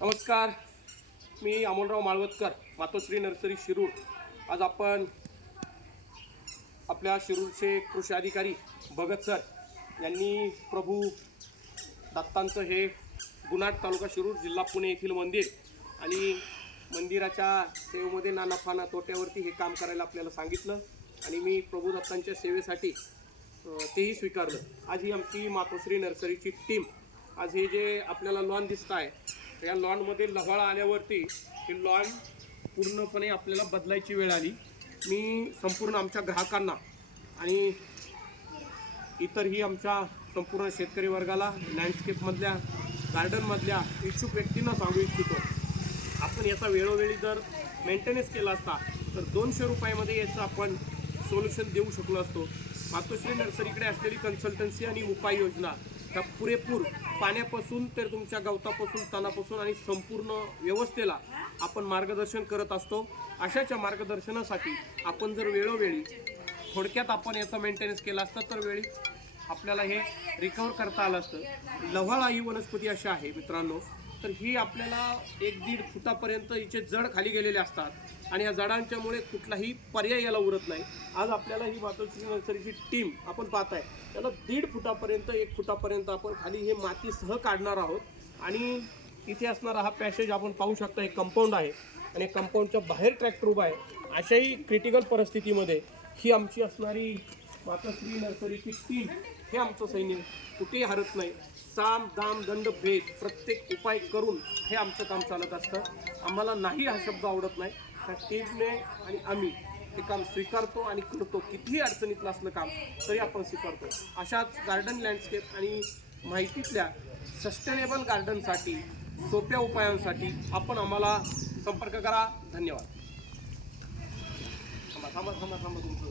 नमस्कार, मी अमोलराव माळवतकर, मातोश्री नर्सरी शिरूर। आज आपण आपल्या शिरूरचे कृषी अधिकारी भगत सर यांनी प्रभू दत्तांचं हे गुणाट तालुका शिरूर जिल्हा पुणे येथील मंदिर आणि मंदिराच्या सेवेमध्ये ना नफा ना तोट्यावरती हे काम करायला आपल्याला सांगितलं आणि मी प्रभू दत्तांच्या सेवेसाठी तेही स्वीकारलं। आज ही आमची मातोश्री नर्सरीची टीम, आज हे जे आपल्याला लॉन दिसत आहे या लॉनमध्ये लव्हाळा आल्यावरती ही लॉन पूर्णपणे आपल्याला बदलायची वेळ आली। मी संपूर्ण आमच्या ग्राहकांना आणि इतरही आमच्या संपूर्ण शेतकरी वर्गाला, लँडस्केपमधल्या गार्डनमधल्या इच्छुक व्यक्तींना सांगू इच्छितो, आपण याचा वेळोवेळी जर मेंटेनन्स केला असता तर 200 रुपयामध्ये याचं आपण सोल्युशन देऊ शकलो असतो। मातोश्री नर्सरीकडे असलेली कन्सल्टन्सी आणि उपाययोजना त्या पुरेपूर पाण्यापासून तर तुमच्या गवतापासून, तणापासून आणि संपूर्ण व्यवस्थेला आपण मार्गदर्शन करत असतो। अशाच्या मार्गदर्शनासाठी आपण जर वेळोवेळी थोडक्यात आपण याचा मेंटेनन्स केला असता तर वेळी आपल्याला हे रिकवर करता आलं असतं। लव्हाळा ही वनस्पती अशी आहे मित्रांनो, तर ही आपल्याला 1-1.5 फुटापर्यंत हिचे जड खाली गेलेले असतात आणि या जडांच्यामुळे कुठलाही पर्याय याला उरत नाही। आज आपल्याला ही मातोश्री नर्सरीची टीम आपण पाहताय त्याला 1.5 फुटापर्यंत 1 फुटापर्यंत आपण खाली हे मातीसह काढणार आहोत आणि इथे असणारा हा पॅसेज आपण पाहू शकता, एक कंपाऊंड आहे आणि कंपाऊंडच्या बाहेर ट्रॅक्टर उभा आहे। अशाही क्रिटिकल परिस्थितीमध्ये ही आमची असणारी मातोश्री नर्सरीची टीम, हे आमचं सैन्य कुठेही हरत नाही। साम दाम दंड भेद प्रत्येक उपाय करून हे आमचं काम चालत असतं। आम्हाला नाही हा शब्द आवडत नाही, त्या टीमने आणि आम्ही हे काम स्वीकारतो आणि करतो। कितीही अडचणीतलं असलं काम तरी आपण स्वीकारतो। अशाच गार्डन, लँडस्केप आणि माहितीतल्या सस्टेनेबल गार्डनसाठी, सोप्या उपायांसाठी आपण आम्हाला संपर्क करा। धन्यवाद। थांबा थांबा थांबा थांबा तुमचं